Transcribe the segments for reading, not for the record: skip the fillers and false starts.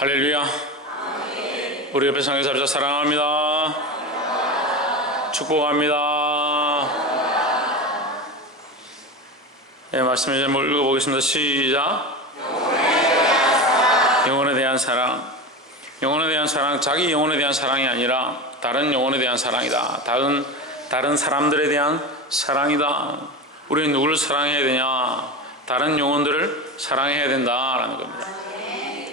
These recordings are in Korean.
할렐루야. 우리 옆에 상에 잡자. 사랑합니다. 축복합니다. 네, 말씀을 이제 읽어보겠습니다. 시작. 영혼에 대한 사랑. 영혼에 대한 사랑, 자기 영혼에 대한 사랑이 아니라 다른 영혼에 대한 사랑이다. 다른 사람들에 대한 사랑이다. 우리는 누구를 사랑해야 되냐? 다른 영혼들을 사랑해야 된다라는 겁니다.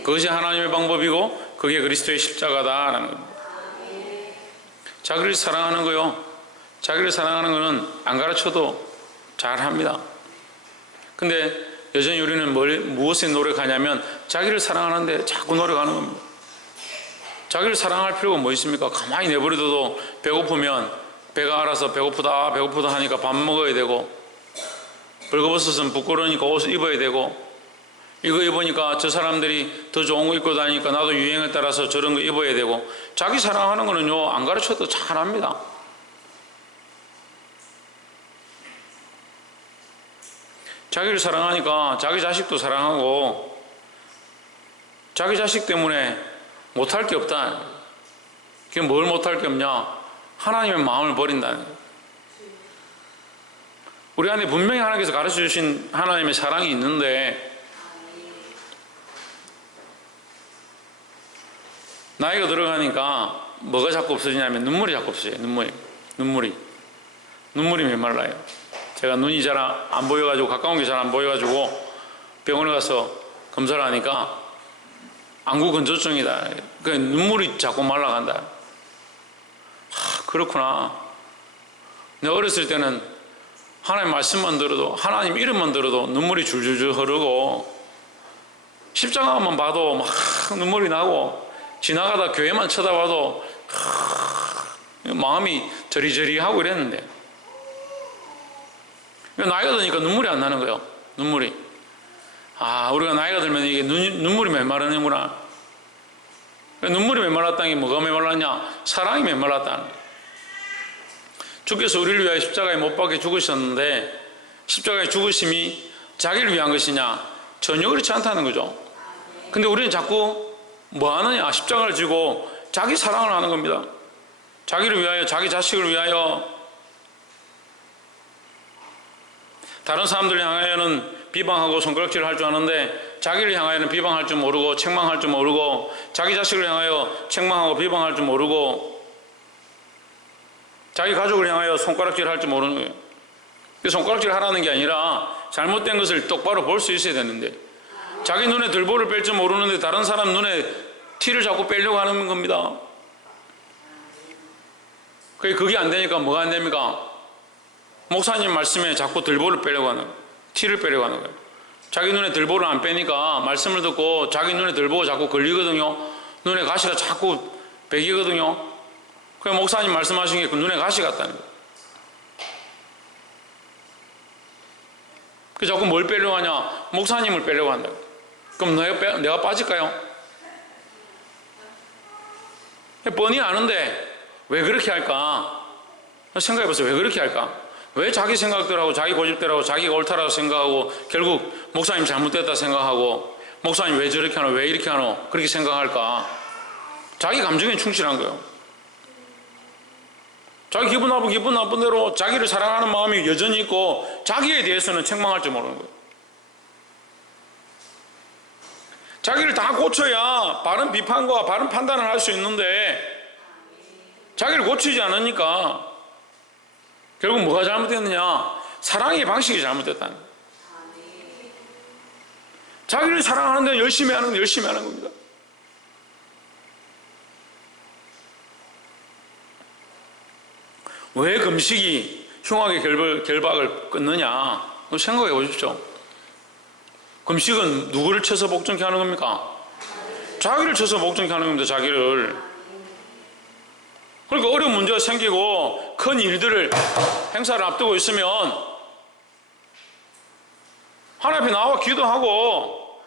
그것이 하나님의 방법이고 그게 그리스도의 십자가다라는 겁니다. 자기를 사랑하는 거요. 자기를 사랑하는 거는 안 가르쳐도 잘합니다. 근데 여전히 우리는 무엇에 노력하냐면 자기를 사랑하는데 자꾸 노력하는 겁니다. 자기를 사랑할 필요가 뭐 있습니까? 가만히 내버려둬도 배고프면 배가 알아서 배고프다 하니까 밥 먹어야 되고, 벌거벗어서는 부끄러우니까 옷을 입어야 되고, 이거 입으니까 저 사람들이 더 좋은 거 입고 다니니까 나도 유행에 따라서 저런 거 입어야 되고. 자기 사랑하는 거는요, 안 가르쳐도 잘합니다. 자기를 사랑하니까 자기 자식도 사랑하고, 자기 자식 때문에 못할 게 없다. 그게 뭘 못할 게 없냐? 하나님의 마음을 버린다는 거예요. 우리 안에 분명히 하나님께서 가르쳐 주신 하나님의 사랑이 있는데, 나이가 들어가니까 뭐가 자꾸 없어지냐면 눈물이 자꾸 없어져요. 눈물이 메말라요. 제가 눈이 잘 안 보여가지고, 가까운 게 잘 안 보여가지고 병원에 가서 검사를 하니까 안구 건조증이다. 그러니까 눈물이 자꾸 말라간다. 그렇구나. 내가 어렸을 때는 하나님 말씀만 들어도, 하나님 이름만 들어도 눈물이 줄줄줄 흐르고, 십자가만 봐도 막 눈물이 나고, 지나가다 교회만 쳐다봐도 마음이 저리저리하고 이랬는데, 나이가 드니까 눈물이 안 나는 거예요. 눈물이. 우리가 나이가 들면 이게 눈물이 메마르는구나. 눈물이 메말랐다는 게 뭐가 메말랐냐? 사랑이 메말랐다는 거예요. 주께서 우리를 위하여 십자가에 못 박혀 죽으셨는데, 십자가의 죽으심이 자기를 위한 것이냐? 전혀 그렇지 않다는 거죠. 근데 우리는 자꾸 뭐 하느냐? 십자가를 지고 자기 사랑을 하는 겁니다. 자기를 위하여, 자기 자식을 위하여. 다른 사람들을 향하여는 비방하고 손가락질을 할 줄 아는데, 자기를 향하여는 비방할 줄 모르고 책망할 줄 모르고, 자기 자식을 향하여 책망하고 비방할 줄 모르고, 자기 가족을 향하여 손가락질 할 줄 모르는 거예요. 손가락질 하라는 게 아니라 잘못된 것을 똑바로 볼 수 있어야 되는데, 자기 눈에 들보를 뺄 줄 모르는데 다른 사람 눈에 티를 자꾸 빼려고 하는 겁니다. 그게 안 되니까 뭐가 안 됩니까? 목사님 말씀에 자꾸 들보를 빼려고 하는 거예요. 티를 빼려고 하는 거예요. 자기 눈에 들보를 안 빼니까 말씀을 듣고 자기 눈에 들보가 자꾸 걸리거든요. 눈에 가시가 자꾸 배기거든요. 그래서 목사님 말씀하신 게 그 눈에 가시 같다는 거예요. 그래서 자꾸 뭘 빼려고 하냐? 목사님을 빼려고 한다. 그럼 내가 빠질까요? 뻔히 아는데 왜 그렇게 할까? 생각해보세요. 왜 그렇게 할까? 왜 자기 생각대로하고 자기 고집대로하고 자기가 옳다라고 생각하고 결국 목사님 잘못됐다 생각하고, 목사님 왜 저렇게 하노? 왜 이렇게 하노? 그렇게 생각할까? 자기 감정에 충실한 거예요. 자기 기분 나쁜 대로 자기를 사랑하는 마음이 여전히 있고, 자기에 대해서는 책망할 줄 모르는 거예요. 자기를 다 고쳐야 바른 비판과 바른 판단을 할 수 있는데, 자기를 고치지 않으니까 결국 뭐가 잘못됐느냐? 사랑의 방식이 잘못됐다는 거예요. 자기를 사랑하는데 열심히 하는 겁니다. 왜 금식이 흉악의 결박을 끊느냐? 생각해 보십시오. 금식은 누구를 쳐서 복종케 하는 겁니까? 자기를 쳐서 복종케 하는 겁니다. 자기를. 그러니까 어려운 문제가 생기고 큰 일들을, 행사를 앞두고 있으면 하나님 앞에 나와 기도하고,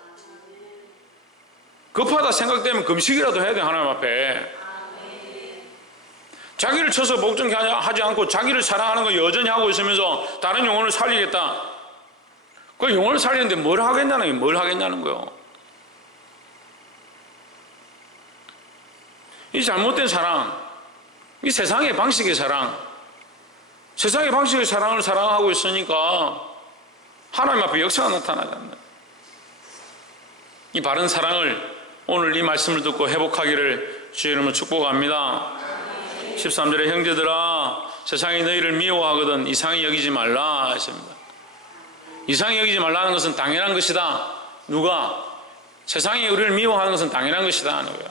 급하다 생각되면 금식이라도 해야 돼요. 하나님 앞에. 자기를 쳐서 복종케 하지 않고 자기를 사랑하는 거 여전히 하고 있으면서 다른 영혼을 살리겠다. 그 영혼을 살리는데 뭘 하겠냐는 거예요. 이 잘못된 사랑, 이 세상의 방식의 사랑, 세상의 방식의 사랑을 사랑하고 있으니까 하나님 앞에 역사가 나타나지 않는 이 바른 사랑을 오늘 이 말씀을 듣고 회복하기를 주의 이름으로 축복합니다. 13절에 형제들아 세상이 너희를 미워하거든 이상히 여기지 말라 했습니다. 이상히 여기지 말라는 것은 당연한 것이다. 누가? 세상이 우리를 미워하는 것은 당연한 것이다 하는 거예요.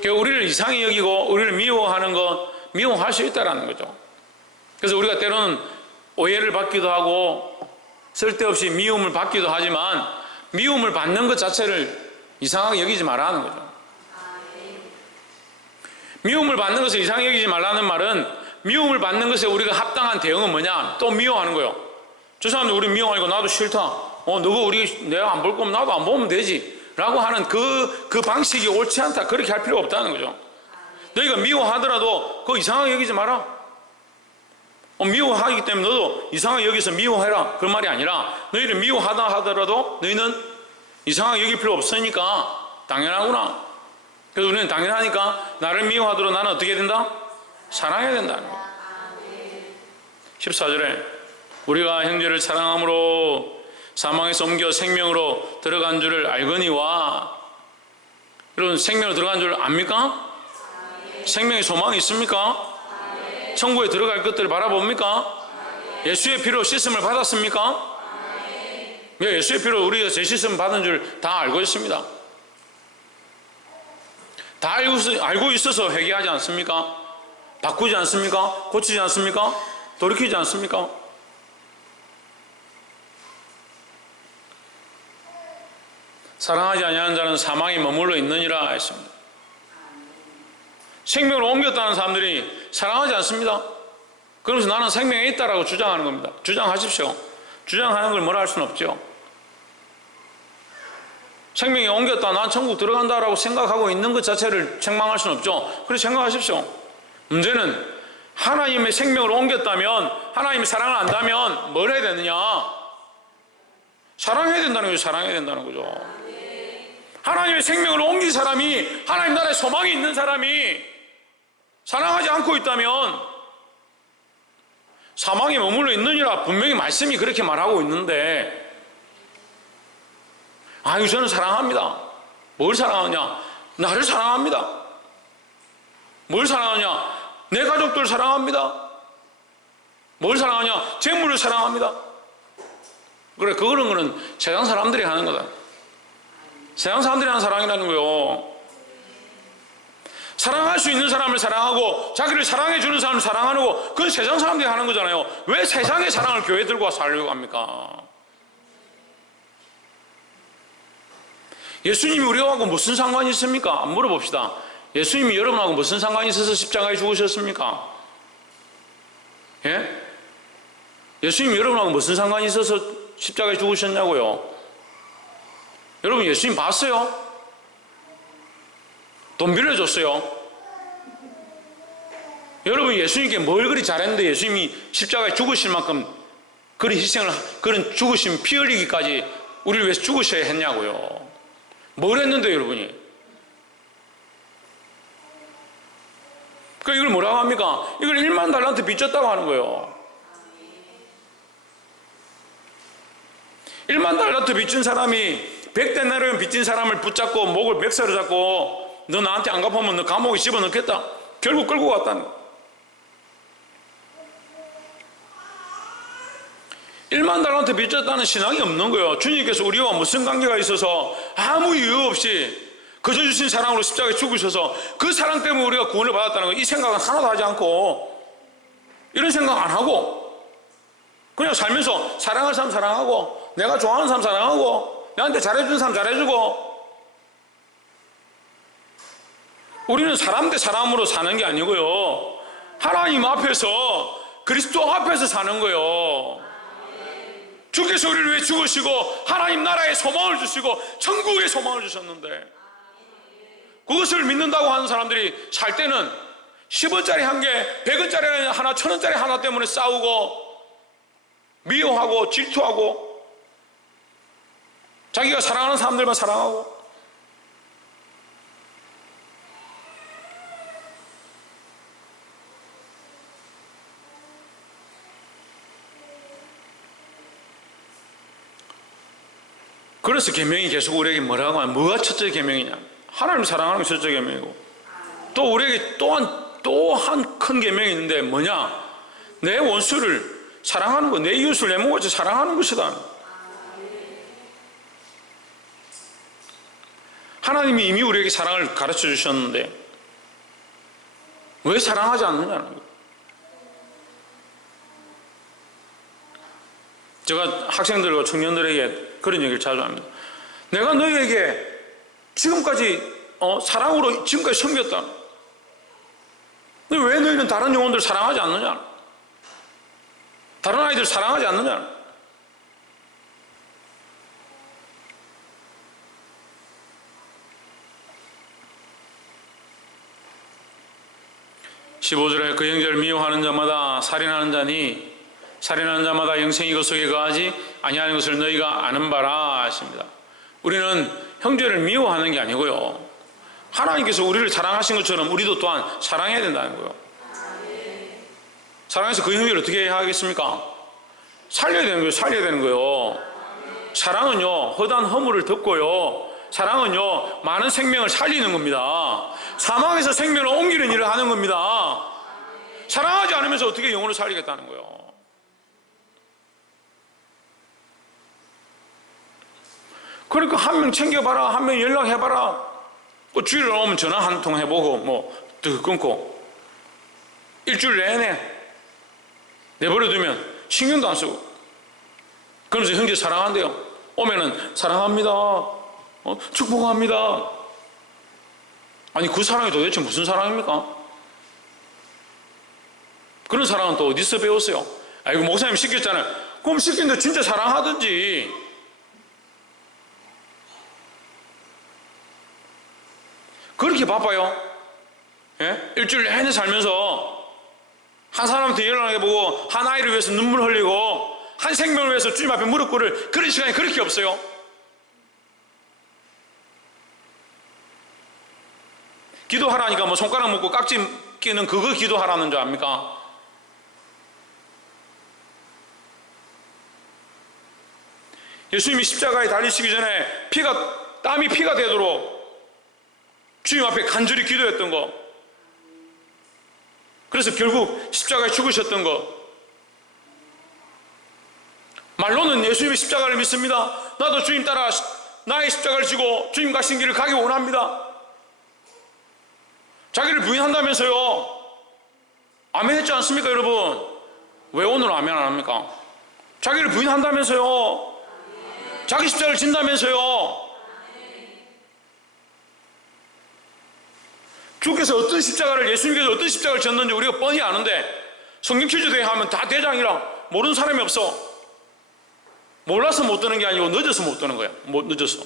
그러니까 우리를 이상히 여기고 우리를 미워하는 거 미워할 수 있다는 거죠. 그래서 우리가 때로는 오해를 받기도 하고 쓸데없이 미움을 받기도 하지만 미움을 받는 것 자체를 이상하게 여기지 말라는 거죠. 미움을 받는 것을 이상하게 여기지 말라는 말은 미움을 받는 것에 우리가 합당한 대응은 뭐냐? 또 미워하는 거예요. 저 사람들 우리 미워하니까 나도 싫다. 너가 내가 안 볼 거면 나도 안 보면 되지. 라고 하는 그 방식이 옳지 않다. 그렇게 할 필요가 없다는 거죠. 너희가 미워하더라도 그거 이상하게 여기지 마라. 미워하기 때문에 너도 이상하게 여기서 미워해라. 그런 말이 아니라 너희를 미워하다 하더라도 너희는 이상하게 여길 필요 없으니까 당연하구나. 그래서 우리는 당연하니까 나를 미워하더라도 나는 어떻게 된다? 사랑해야 된다는 거예요. 14절에 우리가 형제를 사랑함으로 사망에서 옮겨 생명으로 들어간 줄을 알거니와. 여러분 생명으로 들어간 줄 압니까? 생명의 소망이 있습니까? 천국에 들어갈 것들을 바라봅니까? 예수의 피로 씻음을 받았습니까? 예수의 피로 우리가 제 씻음 받은 줄 다 알고 있습니다. 다 알고 있어서 회개하지 않습니까? 바꾸지 않습니까? 고치지 않습니까? 돌이키지 않습니까? 사랑하지 아니하는 자는 사망에 머물러 있느니라 했습니다. 생명으로 옮겼다는 사람들이 사랑하지 않습니다. 그러면서 나는 생명에 있다라고 주장하는 겁니다. 주장하십시오. 주장하는 걸 뭐라 할 수는 없죠. 생명이 옮겼다, 난 천국 들어간다라고 생각하고 있는 것 자체를 책망할 수는 없죠. 그래서 생각하십시오. 문제는 하나님의 생명을 옮겼다면, 하나님의 사랑을 안다면 뭘 해야 되느냐? 사랑해야 된다는 거죠. 사랑해야 된다는 거죠. 하나님의 생명을 옮긴 사람이, 하나님 나라에 소망이 있는 사람이 사랑하지 않고 있다면 사망에 머물러 있느니라 분명히 말씀이 그렇게 말하고 있는데, 아유 저는 사랑합니다. 뭘 사랑하냐? 나를 사랑합니다. 뭘 사랑하냐? 내 가족들 사랑합니다. 뭘 사랑하냐? 재물을 사랑합니다. 그래, 그런 거는 세상 사람들이 하는 거다. 세상 사람들이 하는 사랑이라는 거요. 사랑할 수 있는 사람을 사랑하고 자기를 사랑해 주는 사람을 사랑하는 거, 그건 세상 사람들이 하는 거잖아요. 왜 세상의 사랑을 교회에 들고 와서 하려고 합니까? 예수님이 우리하고 무슨 상관이 있습니까? 한번 물어봅시다. 예수님이 여러분하고 무슨 상관이 있어서 십자가에 죽으셨습니까? 예? 예수님이 여러분하고 무슨 상관이 있어서 십자가에 죽으셨냐고요? 여러분 예수님 봤어요? 돈 빌려줬어요? 여러분 예수님께 뭘 그리 잘했는데 예수님이 십자가에 죽으실 만큼 그런 희생을, 그런 죽으심 피 흘리기까지 우리를 위해서 죽으셔야 했냐고요? 뭘 했는데 여러분이? 그 이걸 뭐라고 합니까? 이걸 1만 달란트 빚졌다고 하는 거예요. 1만 달란트 빚진 사람이 100데나리온 빚진 사람을 붙잡고 목을 멱살을 잡고 너 나한테 안 갚으면 너 감옥에 집어넣겠다. 결국 끌고 갔다는 거예요. 1만 달란트 빚졌다는 신앙이 없는 거예요. 주님께서 우리와 무슨 관계가 있어서 아무 이유 없이 거저 주신 사랑으로 십자가에 죽으셔서 그 사랑 때문에 우리가 구원을 받았다는 거, 이 생각은 하나도 하지 않고, 이런 생각 안 하고 그냥 살면서 사랑할 사람 사랑하고, 내가 좋아하는 사람 사랑하고, 나한테 잘해주는 사람 잘해주고, 우리는 사람 대 사람으로 사는 게 아니고요, 하나님 앞에서, 그리스도 앞에서 사는 거예요. 주께서 우리를 위해 죽으시고 하나님 나라의 소망을 주시고 천국의 소망을 주셨는데, 그것을 믿는다고 하는 사람들이 살 때는 10원짜리 한 개, 100원짜리 하나, 1000원짜리 하나 때문에 싸우고 미워하고 질투하고 자기가 사랑하는 사람들만 사랑하고, 그래서 계명이 계속 우리에게 뭐라고 하면 뭐가 첫째 계명이냐? 하나님 사랑하는 게 첫째 계명이고, 또 우리에게 또 한 큰 계명이 있는데 뭐냐? 내 원수를 사랑하는 것, 내 이웃을 내 몸같이 사랑하는 것이다. 하나님이 이미 우리에게 사랑을 가르쳐 주셨는데 왜 사랑하지 않느냐는 거예요. 제가 학생들과 청년들에게 그런 얘기를 자주 합니다. 내가 너희에게 지금까지 사랑으로 지금까지 섬겼다. 근데 왜 너희는 다른 영혼들 사랑하지 않느냐? 다른 아이들 사랑하지 않느냐? 15절에 그 형제를 미워하는 자마다 살인하는 자니 살인하는 자마다 영생이 그 속에 거하지 아니하는 것을 너희가 아는 바라 하십니다. 우리는 형제를 미워하는 게 아니고요, 하나님께서 우리를 사랑하신 것처럼 우리도 또한 사랑해야 된다는 거예요. 사랑해서 그 형제를 어떻게 해야 하겠습니까? 살려야 되는 거예요. 살려야 되는 거예요. 사랑은요, 허다한 허물을 덮고요, 사랑은요, 많은 생명을 살리는 겁니다. 사망에서 생명을 옮기는 일을 하는 겁니다. 사랑하지 않으면서 어떻게 영혼을 살리겠다는 거예요. 그러니까 한 명 챙겨봐라, 한 명 연락해봐라, 주일에 오면 전화 한 통 해보고 또 끊고 일주일 내내 내버려두면 신경도 안 쓰고, 그러면서 형제 사랑한대요. 오면은 사랑합니다, 축복합니다. 아니 그 사랑이 도대체 무슨 사랑입니까? 그런 사랑은 또 어디서 배웠어요? 이거 목사님 시켰잖아요. 그럼 시킨데 진짜 사랑하든지. 그렇게 바빠요? 예? 일주일 내내 살면서 한 사람한테 연락해보고 한 아이를 위해서 눈물 흘리고 한 생명을 위해서 주님 앞에 무릎 꿇을 그런 시간이 그렇게 없어요. 기도하라니까 뭐 손가락 묶고 깍지 끼는 그거 기도하라는 줄 압니까? 예수님이 십자가에 달리시기 전에 땀이 피가 되도록 주님 앞에 간절히 기도했던 거, 그래서 결국 십자가에 죽으셨던 거, 말로는 예수님의 십자가를 믿습니다, 나도 주님 따라 나의 십자가를 지고 주님 가신 길을 가기 원합니다, 자기를 부인한다면서요. 아멘 했지 않습니까 여러분? 왜 오늘 아멘 안 합니까? 자기를 부인한다면서요. 자기 십자가를 진다면서요. 주께서 어떤 십자가를, 예수님께서 어떤 십자가를 졌는지 우리가 뻔히 아는데 성경 퀴즈 대회 하면 다 대장이라 모르는 사람이 없어. 몰라서 못 드는 게 아니고 늦어서 못 드는 거야. 늦어서.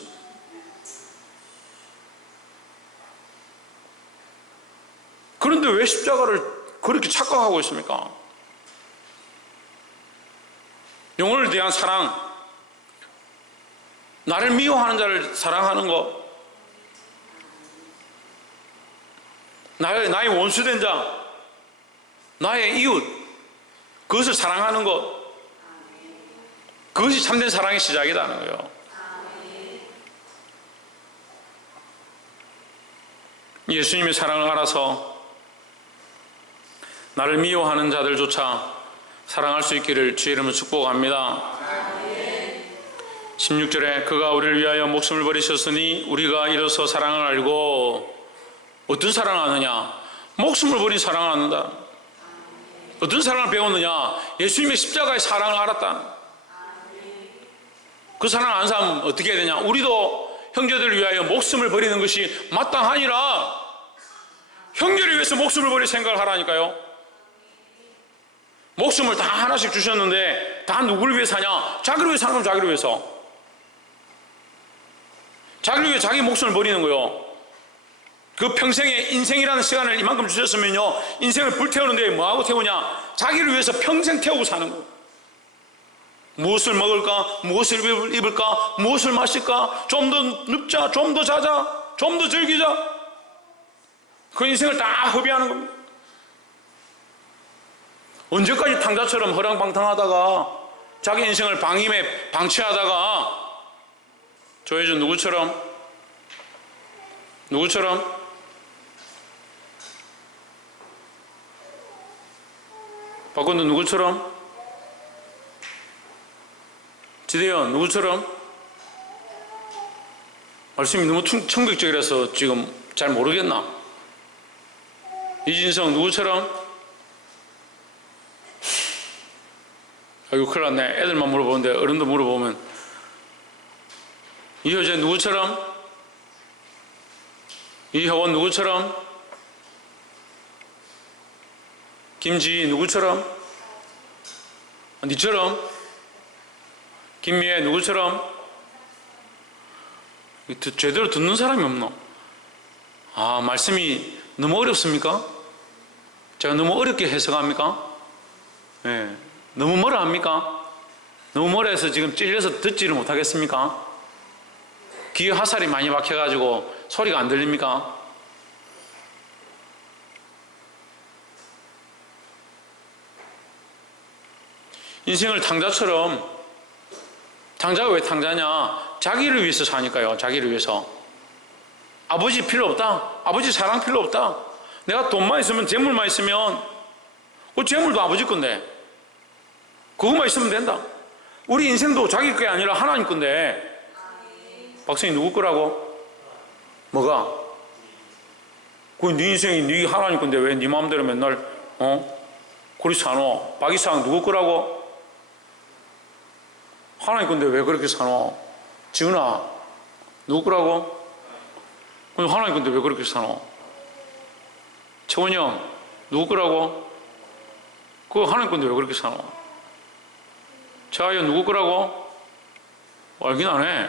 그런데 왜 십자가를 그렇게 착각하고 있습니까? 영혼을 대한 사랑, 나를 미워하는 자를 사랑하는 것, 나의 원수된 자, 나의 이웃, 그것을 사랑하는 것, 그것이 참된 사랑의 시작이라는 거예요. 예수님의 사랑을 알아서 나를 미워하는 자들조차 사랑할 수 있기를 주의 이름으로 축복합니다. 16절에 그가 우리를 위하여 목숨을 버리셨으니 우리가 이로써 사랑을 알고, 어떤 사랑을 아느냐? 목숨을 버린 사랑을 안다. 어떤 사랑을 배웠느냐? 예수님의 십자가의 사랑을 알았다. 그 사랑을 아는 사람은 어떻게 해야 되냐? 우리도 형제들을 위하여 목숨을 버리는 것이 마땅하니라. 형제를 위해서 목숨을 버릴 생각을 하라니까요. 목숨을 다 하나씩 주셨는데 다 누구를 위해서 하냐? 자기를 위해서 하는 건 자기를 위해서. 자기를 위해 자기 목숨을 버리는 거요. 그 평생의 인생이라는 시간을 이만큼 주셨으면요, 인생을 불태우는데 뭐하고 태우냐? 자기를 위해서 평생 태우고 사는 거예요. 무엇을 먹을까? 무엇을 입을까? 무엇을 마실까? 좀 더 눕자, 좀 더 자자, 좀 더 즐기자. 그 인생을 다 허비하는 겁니다. 언제까지 탕자처럼 허랑방탕하다가 자기 인생을 방임에 방치하다가 조혜준 누구처럼? 누구처럼? 박건도 누구처럼? 지대현 누구처럼? 말씀이 너무 충격적이라서 지금 잘 모르겠나? 이진성 누구처럼? 아이고 큰일 났네. 애들만 물어보는데 어른도 물어보면. 이효재 누구처럼? 이효원 누구처럼? 김지희 누구처럼? 니처럼? 김미애 누구처럼? 제대로 듣는 사람이 없노? 아, 말씀이 너무 어렵습니까? 제가 너무 어렵게 해석합니까? 네. 너무 뭐라 합니까? 너무 뭐라 해서 지금 찔려서 듣지를 못하겠습니까? 귀에 화살이 많이 박혀가지고 소리가 안 들립니까? 인생을 탕자처럼, 탕자가 왜 탕자냐? 자기를 위해서 사니까요. 자기를 위해서. 아버지 필요 없다. 아버지 사랑 필요 없다. 내가 돈만 있으면, 재물만 있으면, 그 재물도 아버지 건데 그것만 있으면 된다. 우리 인생도 자기 게 아니라 하나님 건데. 박성희 누구 거라고? 뭐가? 네 인생이 네 하나님 건데 왜 네 마음대로 맨날 그리 사노? 박이상 누구 거라고? 하나님 건데 왜 그렇게 사노? 지훈아 누구 거라고? 하나님 건데 왜 그렇게 사노? 최원이 형 누구 거라고? 그거 하나님 건데 왜 그렇게 사노? 최하연 누구 거라고? 알긴 안 해.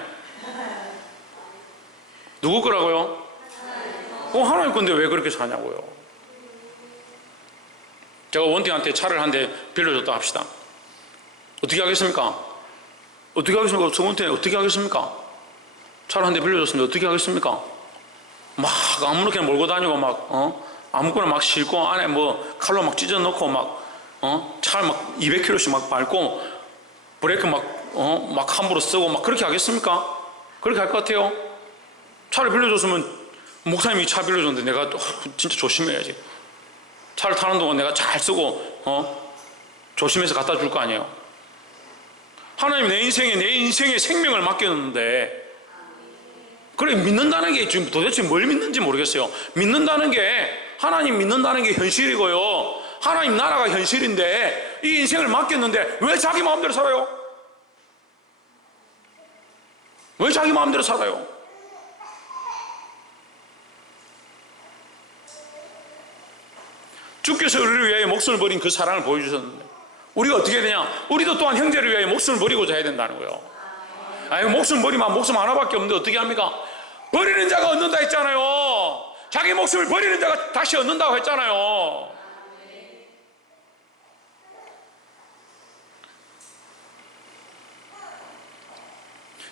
누구 거라고요? 그거 하나님 건데 왜 그렇게 사냐고요. 제가 원태한테 차를 한 대 빌려줬다 합시다. 어떻게 하겠습니까? 어떻게 하겠습니까? 원태 어떻게 하겠습니까? 차를 한 대 빌려줬는데 어떻게 하겠습니까? 막 아무렇게나 몰고 다니고 막 아무거나 막 싣고 안에 뭐 칼로 막 찢어 넣고 막 차를 막 200km씩 막 밟고 브레이크 막 함부로 쓰고 막 그렇게 하겠습니까? 그렇게 할 것 같아요? 차를 빌려줬으면 목사님이 차 빌려줬는데 내가 진짜 조심해야지. 차를 타는 동안 내가 잘 쓰고 조심해서 갖다 줄 거 아니에요. 하나님 내 인생에 생명을 맡겼는데 그래 믿는다는 게 지금 도대체 뭘 믿는지 모르겠어요. 믿는다는 게 하나님 믿는다는 게 현실이고요. 하나님 나라가 현실인데 이 인생을 맡겼는데 왜 자기 마음대로 살아요? 왜 자기 마음대로 살아요? 주께서 우리를 위하여 목숨을 버린 그 사랑을 보여주셨는데 우리가 어떻게 되냐? 우리도 또한 형제를 위하여 목숨을 버리고자 해야 된다는 거예요. 아니 목숨 버리면 목숨 하나밖에 없는데 어떻게 합니까? 버리는 자가 얻는다 했잖아요. 자기 목숨을 버리는 자가 다시 얻는다고 했잖아요.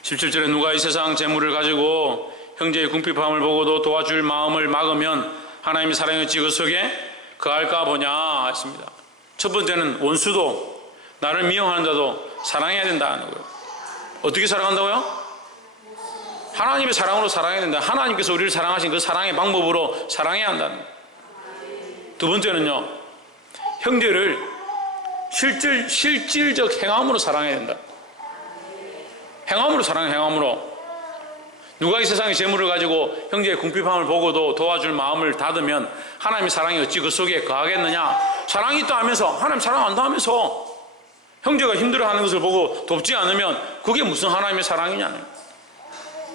17절에 누가 이 세상 재물을 가지고 형제의 궁핍함을 보고도 도와줄 마음을 막으면 하나님의 사랑이 어찌 그 속에 그할까 보냐 했습니다. 첫 번째는 원수도 나를 미워하는 자도 사랑해야 된다는 거예요. 어떻게 사랑한다고요? 하나님의 사랑으로 사랑해야 된다. 하나님께서 우리를 사랑하신 그 사랑의 방법으로 사랑해야 한다는 거예요. 두 번째는요, 형제를 실질적 행함으로 사랑해야 된다. 행함으로 사랑해. 행함으로. 누가 이 세상의 재물을 가지고 형제의 궁핍함을 보고도 도와줄 마음을 닫으면 하나님의 사랑이 어찌 그 속에 거하겠느냐. 사랑이 있다 하면서 하나님 사랑한다 하면서 형제가 힘들어하는 것을 보고 돕지 않으면 그게 무슨 하나님의 사랑이냐는.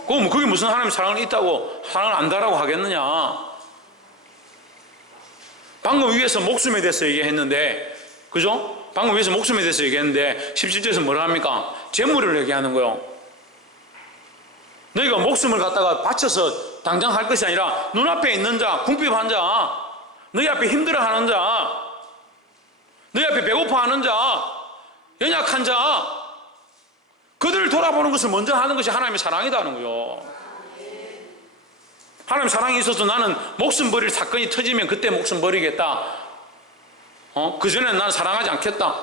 그게 무슨 하나님의 사랑이 있다고 사랑을 안다라고 하겠느냐. 방금 위에서 목숨에 대해서 얘기했는데, 그죠? 방금 위에서 목숨에 대해서 얘기했는데 17절에서 뭐라 합니까? 재물을 얘기하는 거예요. 너희가 목숨을 갖다가 바쳐서 당장 할 것이 아니라 눈앞에 있는 자, 궁핍한 자, 너희 앞에 힘들어하는 자, 너희 앞에 배고파하는 자, 연약한 자, 그들을 돌아보는 것을 먼저 하는 것이 하나님의 사랑이라는 거예요. 하나님의 사랑이 있어서 나는 목숨 버릴 사건이 터지면 그때 목숨 버리겠다. 그 전에는 난 사랑하지 않겠다.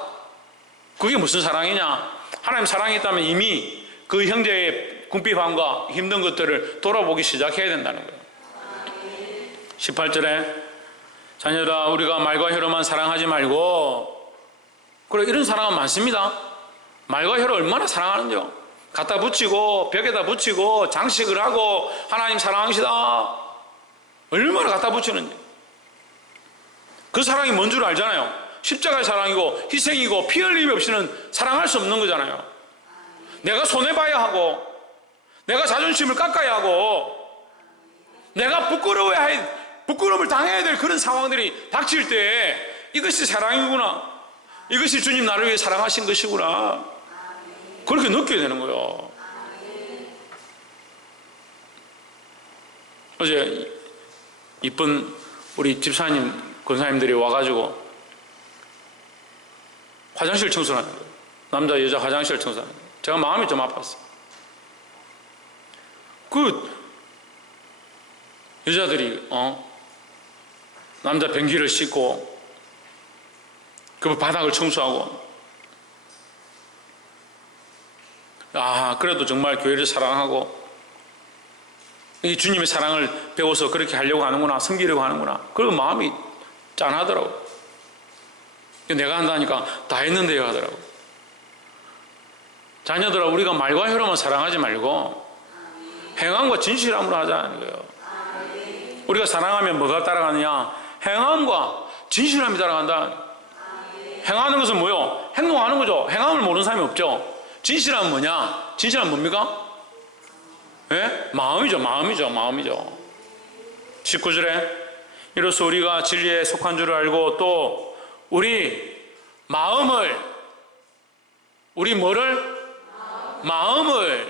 그게 무슨 사랑이냐? 하나님 사랑이 있다면 이미 그 형제의 궁핍함과 힘든 것들을 돌아보기 시작해야 된다는 거예요. 18절에 자녀들아 우리가 말과 혀로만 사랑하지 말고, 그래 이런 사랑은 많습니다. 말과 혀로 얼마나 사랑하는데요. 갖다 붙이고 벽에다 붙이고 장식을 하고 하나님 사랑하시다 얼마나 갖다 붙이는지. 그 사랑이 뭔 줄 알잖아요. 십자가의 사랑이고 희생이고 피 흘림이 없이는 사랑할 수 없는 거잖아요. 내가 손해봐야 하고 내가 자존심을 깎아야 하고 내가 부끄러움을 당해야 될 그런 상황들이 닥칠 때 이것이 사랑이구나, 이것이 주님 나를 위해 사랑하신 것이구나, 그렇게 느껴야 되는 거예요. 어제 이쁜 우리 집사님, 권사님들이 와가지고 화장실 청소를 하는 거예요. 남자 여자 화장실 청소하는 거예요. 제가 마음이 좀 아팠어요. 그 여자들이 남자 변기를 씻고 그 바닥을 청소하고, 그래도 정말 교회를 사랑하고 이 주님의 사랑을 배워서 그렇게 하려고 하는구나, 섬기려고 하는구나, 그리고 마음이 짠하더라고요. 내가 한다니까 다 했는데요 하더라고요. 자녀들아 우리가 말과 혀로만 사랑하지 말고 행함과 진실함으로 하자는 거예요. 우리가 사랑하면 뭐가 따라가느냐? 행함과 진실함이 따라간다. 행하는 것은 뭐요? 행동하는 거죠. 행함을 모르는 사람이 없죠. 진실함은 뭐냐? 진실함은 뭡니까? 예? 마음이죠. 19절에 이로써 우리가 진리에 속한 줄을 알고 또 우리 마음을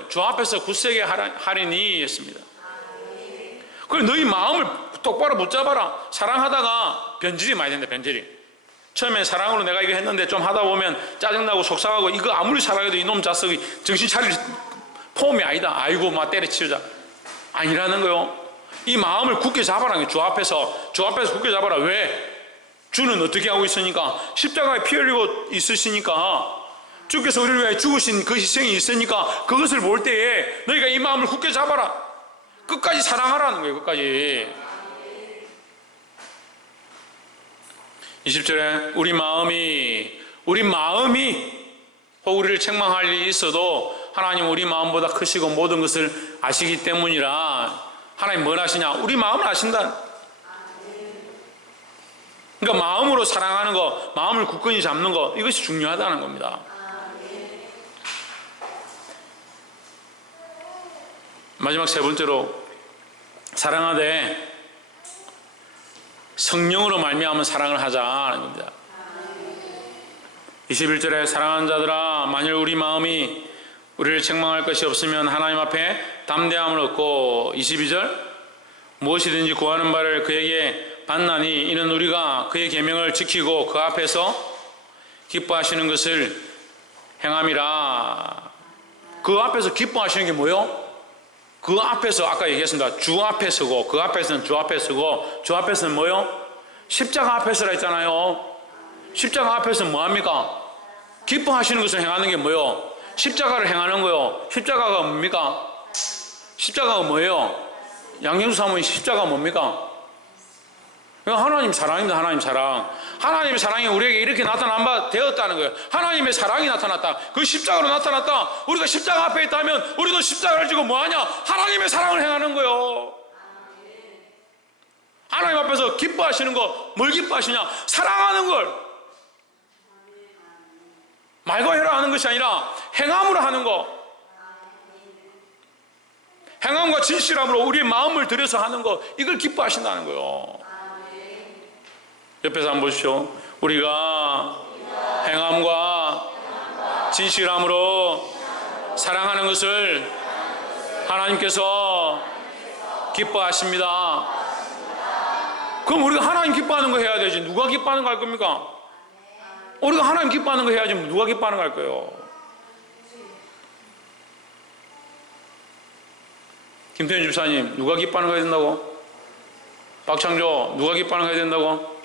주 앞에서 굳세게 하리니 했습니다. 그래 너희 마음을 똑바로 붙잡아라. 사랑하다가 변질이 많이 된다. 변질이. 처음에 사랑으로 내가 이거 했는데 좀 하다 보면 짜증나고 속상하고, 이거 아무리 사랑해도 이놈 자석이 정신 차릴 폼이 아니다. 아이고 막 때려치우자. 아니라는 거요. 이 마음을 굳게 잡아라. 주 앞에서 굳게 잡아라. 왜? 주는 어떻게 하고 있으니까? 십자가에 피 흘리고 있으시니까, 주께서 우리를 위해 죽으신 그 희생이 있으니까 그것을 볼 때에 너희가 이 마음을 굳게 잡아라. 끝까지 사랑하라는 거예요. 끝까지. 20절에 우리 마음이 혹 우리를 책망할 일이 있어도 하나님 우리 마음보다 크시고 모든 것을 아시기 때문이라. 하나님 뭘 아시냐? 우리 마음을 아신다. 그러니까 마음으로 사랑하는 거, 마음을 굳건히 잡는 거, 이것이 중요하다는 겁니다. 마지막 세 번째로 사랑하되 성령으로 말미암은 사랑을 하자는 겁니다. 21절에 사랑하는 자들아 만일 우리 마음이 우리를 책망할 것이 없으면 하나님 앞에 담대함을 얻고, 22절 무엇이든지 구하는 바를 그에게 받나니 이는 우리가 그의 계명을 지키고 그 앞에서 기뻐하시는 것을 행함이라. 그 앞에서 기뻐하시는 게 뭐요? 그 앞에서 아까 얘기했습니다. 주 앞에 서고, 그 앞에서는 주 앞에 서고, 주 앞에서는 뭐요? 십자가 앞에 서라 했잖아요. 십자가 앞에서는 뭐합니까? 기뻐하시는 것을 행하는 게 뭐요? 십자가를 행하는 거요. 십자가가 뭡니까? 십자가가 뭐예요? 양경수 사모님 십자가 뭡니까? 하나님 사랑입니다. 하나님 사랑. 하나님의 사랑이 우리에게 이렇게 되었다는 거예요. 하나님의 사랑이 나타났다. 그 십자가로 나타났다. 우리가 십자가 앞에 있다면 우리도 십자가를 지고 뭐하냐? 하나님의 사랑을 행하는 거예요. 하나님 앞에서 기뻐하시는 거, 뭘 기뻐하시냐? 사랑하는 걸. 말과 혀로 하는 것이 아니라 행함으로 하는 거. 행함과 진실함으로 우리의 마음을 들여서 하는 거, 이걸 기뻐하신다는 거예요. 옆에서 한번 보십시오. 우리가 행함과 진실함으로 사랑하는 것을 하나님께서 기뻐하십니다. 그럼 우리가 하나님 기뻐하는 거 해야 되지. 누가 기뻐하는 거 할 겁니까? 우리가 하나님 기뻐하는 거 해야지 누가 기뻐하는 거 할 거예요? 김태현 집사님, 누가 기뻐하는 거 해야 된다고? 박창조, 누가 기뻐하는 거 해야 된다고?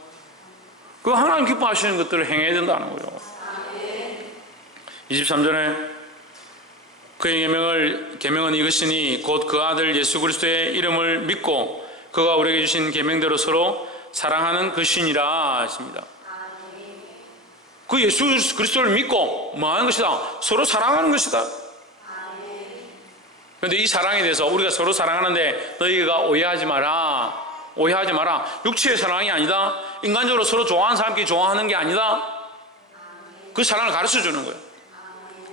그 하나님 기뻐하시는 것들을 행해야 된다는 거예요. 23절에 그의 계명은 이것이니 곧 그 아들 예수 그리스도의 이름을 믿고 그가 우리에게 주신 계명대로 서로 사랑하는 것이니라 하십니다. 그 예수 그리스도를 믿고 뭐 하는 것이다? 서로 사랑하는 것이다. 그런데 이 사랑에 대해서 우리가 서로 사랑하는데 너희가 오해하지 마라. 육체의 사랑이 아니다. 인간적으로 서로 좋아하는 사람끼리 좋아하는 게 아니다. 그 사랑을 가르쳐 주는 거예요.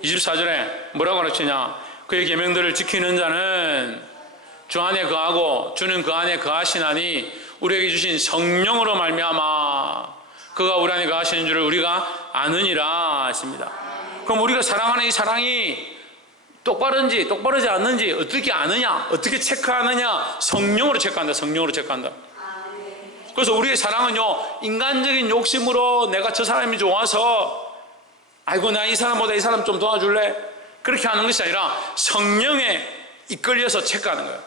24절에 뭐라고 가르치냐? 그의 계명들을 지키는 자는 주 안에 거하고 주는 그 안에 거하시나니 우리에게 주신 성령으로 말미암아 그가 우리 안에 거하시는 줄을 우리가 아느니라 하십니다. 그럼 우리가 사랑하는 이 사랑이 똑바른지 똑바르지 않는지 어떻게 아느냐? 어떻게 체크하느냐? 성령으로 체크한다. 성령으로 체크한다. 그래서 우리의 사랑은요, 인간적인 욕심으로 내가 저 사람이 좋아서 아이고 나 이 사람보다 이 사람 좀 도와줄래? 그렇게 하는 것이 아니라 성령에 이끌려서 체크하는 거예요.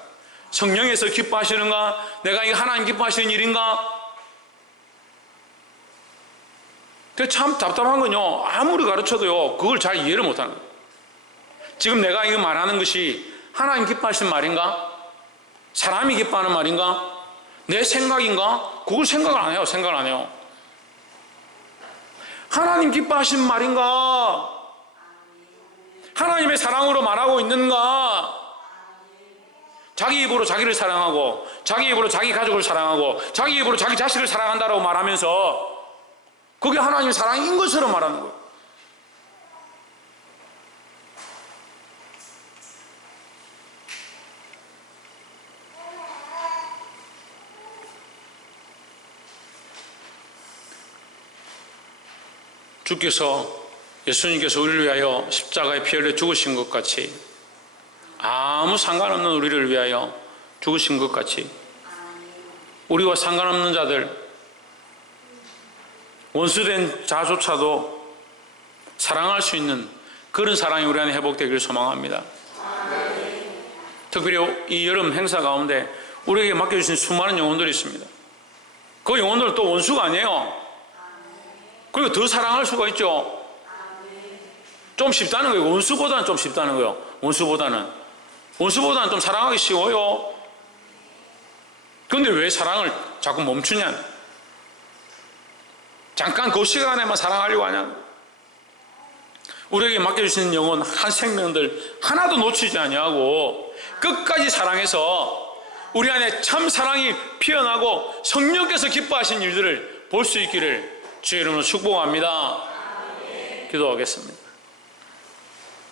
성령에서 기뻐하시는가? 내가 이 하나님 기뻐하시는 일인가? 참 답답한 건요, 아무리 가르쳐도요 그걸 잘 이해를 못하는 거예요. 지금 내가 이거 말하는 것이 하나님 기뻐하시는 말인가? 사람이 기뻐하는 말인가? 내 생각인가? 그걸 생각을 안 해요. 생각을 안 해요. 하나님 기뻐하시는 말인가? 하나님의 사랑으로 말하고 있는가? 자기 입으로 자기를 사랑하고 자기 입으로 자기 가족을 사랑하고 자기 입으로 자기 자식을 사랑한다라고 말하면서 그게 하나님의 사랑인 것처럼 말하는 거예요. 예수님께서 우리를 위하여 십자가에 피 흘려 죽으신 것 같이 아무 상관없는 우리를 위하여 죽으신 것 같이 우리와 상관없는 자들, 원수된 자조차도 사랑할 수 있는 그런 사랑이 우리 안에 회복되기를 소망합니다. 특별히 이 여름 행사 가운데 우리에게 맡겨주신 수많은 영혼들이 있습니다. 그 영혼들은 또 원수가 아니에요. 그리고 더 사랑할 수가 있죠. 좀 쉽다는 거예요. 원수보다는 좀 쉽다는 거예요. 원수보다는 좀 사랑하기 쉬워요. 그런데 왜 사랑을 자꾸 멈추냐? 잠깐 그 시간에만 사랑하려고 하냐? 우리에게 맡겨주시는 영혼 한 생명들 하나도 놓치지 아니하고 끝까지 사랑해서 우리 안에 참 사랑이 피어나고 성령께서 기뻐하신 일들을 볼 수 있기를 주의 이름으로 축복합니다. 기도하겠습니다.